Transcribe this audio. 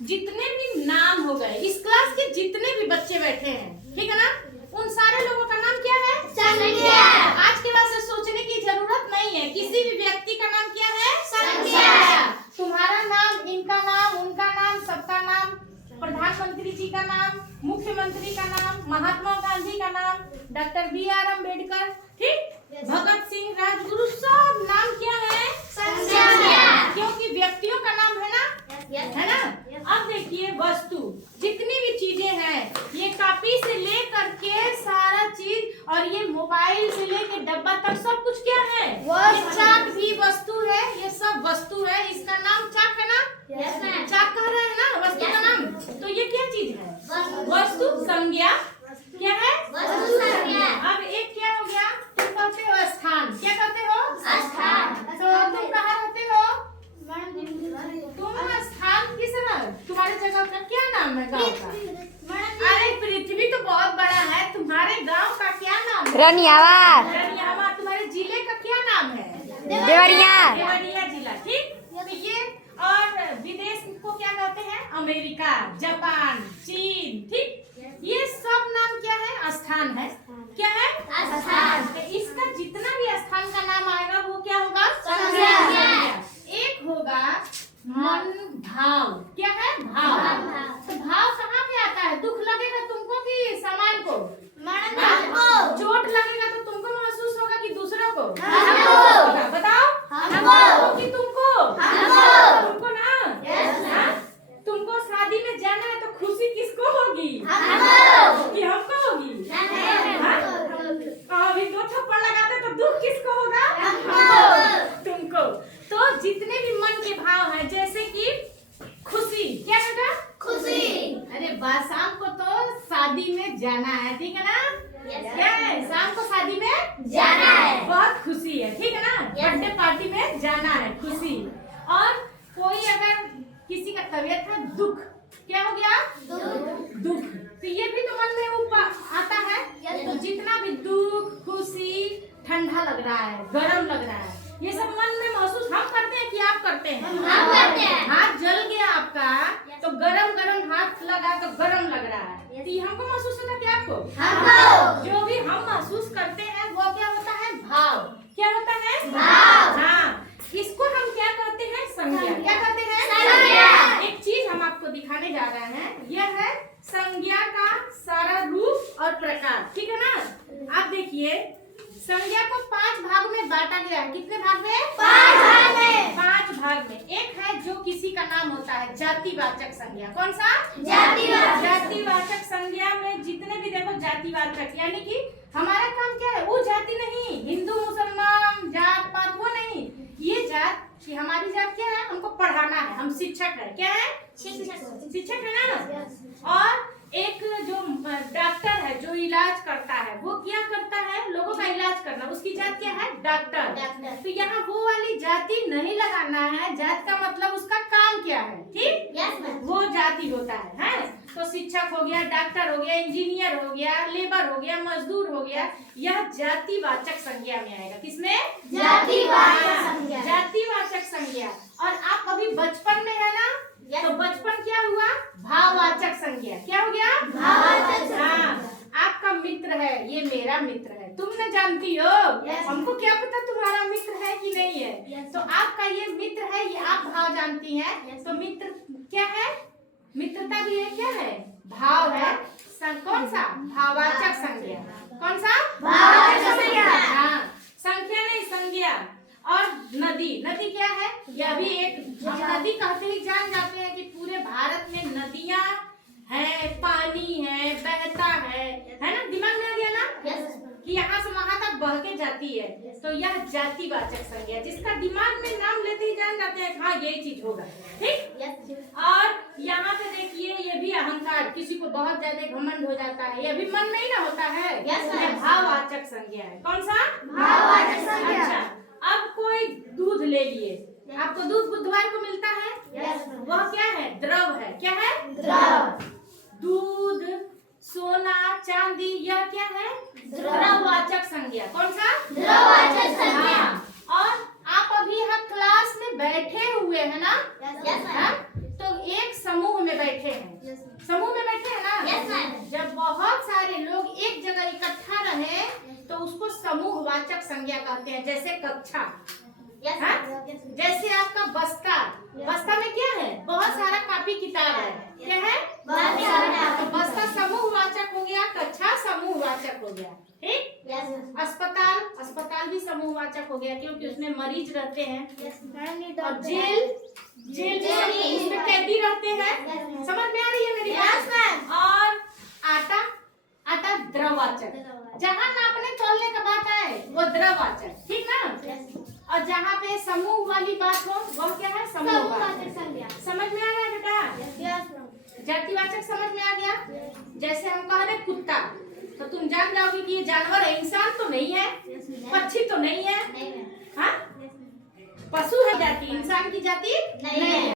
जितने भी नाम हो गए, इस क्लास के जितने भी बच्चे बैठे हैं, ठीक है ना, उन सारे लोगों का नाम क्या है? संज्ञा। आज के बाद से सोचने की जरूरत नहीं है, किसी भी व्यक्ति का नाम क्या है? संज्ञा। तुम्हारा नाम, इनका नाम, उनका नाम, सबका नाम, प्रधानमंत्री जी का नाम, मुख्यमंत्री का नाम, महात्मा गांधी का नाम, डॉक्टर B.R. अम्बेडकर, ठीक, भगत सिंह, राजगुरु, सब नाम क्या है? संज्ञा। क्योंकि व्यक्तियों का नाम है ना, है ना। अब देखिए वस्तु, जितनी भी चीजें हैं, ये कॉपी से लेकर के सारा चीज, और ये मोबाइल से लेकर डब्बा तक सब कुछ क्या है? ये चाक भी वस्तु है, ये सब वस्तु है। इसका नाम चाक है ना? चाक कह रहे हैं ना वस्तु का नाम। तो ये क्या चीज है? वस्तु संज्ञा। क्या है? वस्तु संज्ञा। अब एक क्या हो गया? तुम कहते हो स्थान। क्या कहते हो? स्थान। तो तुम कहाँ रहते हो? तुम स्थान किस जगह? तुम्हारे जगह का क्या नाम है गाँव का? अरे पृथ्वी तो बहुत बड़ा है। तुम्हारे गाँव का क्या नाम है? रनियावार। रनियावार। तुम्हारे जिले का क्या नाम है? देवरिया। देवरिया जिला, ठीक। तो ये, और विदेश को क्या कहते हैं? अमेरिका, जापान, चीन, ठीक। ये सब नाम क्या है? स्थान है। क्या है? स्थान। तो इसका जितना भी स्थान का नाम आएगा वो क्या होगा? संज्ञा। एक होगा मन, भाव। क्या है? भाव। तो भाव कहाँ पे आता है? दुख लगेगा तुमको कि सामान को? चोट लगेगा तो तुमको महसूस होगा कि दूसरों को? बताओ। कि तुमको? तुमको ना? तुमको शादी में जाना है तो खुशी किसको होगी? कि हमको होगी? अभी दो थप्पड़ लगाते तो दुख किसको होगा? तुमको। तो जितने भी मन के भाव हैं, जैसे कि खुशी, क्या बेटा? खुशी। अरे शाम को तो शादी में जाना है, ठीक है ना? क्या है? शाम को शादी में जाना है, बहुत खुशी है, ठीक है ना? बर्थडे पार्टी में जाना है, खुशी। और कोई अगर किसी का तबीयत है, दुख। क्या हो गया? दुख। तो ये भी तो मन में ऊपर आता है। तो जितना भी दुख, खुशी, ठंडा लग रहा है, गरम लग रहा है, ये सब मन में महसूस हम करते हैं कि आप करते हैं? हम करते हैं। हाथ जल गया आपका तो गरम गरम हाथ लगा तो गरम लग रहा है, तो हमको महसूस होता है कि आपको? हमको। जो भी हम महसूस करते हैं वो क्या होता है? भाव। क्या होता है? भाव। हाँ, इसको हम क्या कहते हैं? संज्ञा। क्या कहते हैं? संज्ञा। एक चीज हम आपको दिखाने जा रहे हैं, यह है संज्ञा का सारा रूप और प्रकार, ठीक है ना। आप देखिए, संज्ञा को 5 भाग में बांटा गया है। कितने भाग में? 5 भाग में। 5 भाग में। एक है जो किसी का नाम होता है, जातिवाचक संज्ञा। कौन सा? जातिवाचक। जातिवाचक संज्ञा में जितने भी देखो जातिवाचक, यानी कि हमारा काम क्या है? वो जाति नहीं, हिंदू मुसलमान जात पात वो नहीं, ये जात कि हमारी जात क्या है? हमको पढ़ाना है, हम शिक्षक है। क्या है? शिक्षक है ना। और एक जो डॉक्टर है, जो इलाज करता है, वो क्या करता है? लोगों का इलाज करना, उसकी जात क्या है? डॉक्टर। तो यहाँ वो वाली जाति नहीं लगाना है। जात का मतलब उसका काम क्या है, ठीक? वो जाति होता है। तो शिक्षक हो गया, डॉक्टर हो गया, इंजीनियर हो गया, लेबर हो गया, मजदूर हो गया, यह जातिवाचक संज्ञा में आएगा। किसमें? जातिवाचक संज्ञा। जातिवाचक संज्ञा। और आप अभी बचपन में है ना, तो बचपन क्या हुआ? भाववाचक संज्ञा। क्या हो गया? भाववाचक। हाँ, आपका मित्र है, ये मेरा मित्र है, तुम न जानती हो। हमको क्या पता तुम्हारा मित्र है कि नहीं है। तो आपका ये मित्र है, ये आप भाव जानती हैं। तो मित्र क्या है? मित्रता भी है, क्या है? भाव है। कौन सा? भाववाचक संज्ञा। कौन सा? भाववाचक संज्ञा। हाँ, संख्या नहीं, संज्ञा। और नदी, नदी क्या है? यह भी एक, हम नदी कहते ही जान जाते हैं कि पूरे भारत में नदियां है, पानी है, बहता है ना। दिमाग में आ गया ना कि यहाँ से वहां तक बह के जाती है। तो यह जातिवाचक संज्ञा, जिसका दिमाग में नाम लेते ही जान जाते हैं हाँ यही चीज होगा, ठीक। और यहाँ पे देखिए, ये भी अहंकार, किसी को बहुत ज्यादा घमंड हो जाता है, ये भी मन में ही ना होता है। यह भाववाचक संज्ञा है। कौन सा? भाववाचक संज्ञा। अच्छा, अब कोई दूध ले लिए, आपको दूध बुधवार को मिलता है। वह क्या है? द्रव है। क्या है? द्रव। दूध, सोना, चांदी, यह क्या है? द्रववाचक संज्ञा। कौन सा? द्रववाचक संज्ञा। और आप अभी यहाँ क्लास में बैठे हुए है ना, तो एक समूह में बैठे हैं, समूह में बैठे हैं ना। जब बहुत सारे लोग एक जगह इकट्ठा रहे तो उसको समूह वाचक संज्ञा कहते हैं। जैसे कक्षा, हाँ? जैसे आपका बस्ता, बस्ता में क्या है? बहुत सारा कॉपी किताब है। क्या है? तो बस्ता समूह वाचक हो गया, कक्षा समूह वाचक हो गया। ठीक। अस्पताल, अस्पताल भी समूह वाचक हो गया क्योंकि उसमें मरीज रहते हैं। और जेल, जेल भी उसमें कैदी रहते हैं। समझ में आ रही है मेरी बात? और आटा, आटा द्रववाचक, जहाँ नापने तोलने का बात आए वो द्रववाचक, ठीक ना। और जहाँ पे समूह वाली बात हो वह क्या है? समूहवाचक संज्ञा। समझ में आ रहा है बेटा? जातिवाचक समझ में आ गया? जैसे हम कह रहे कुत्ता, तो तुम जान जाओगे कि ये जानवर है, इंसान तो नहीं है, पक्षी तो नहीं है, हाँ? पशु है जाति, इंसान की जाति नहीं है।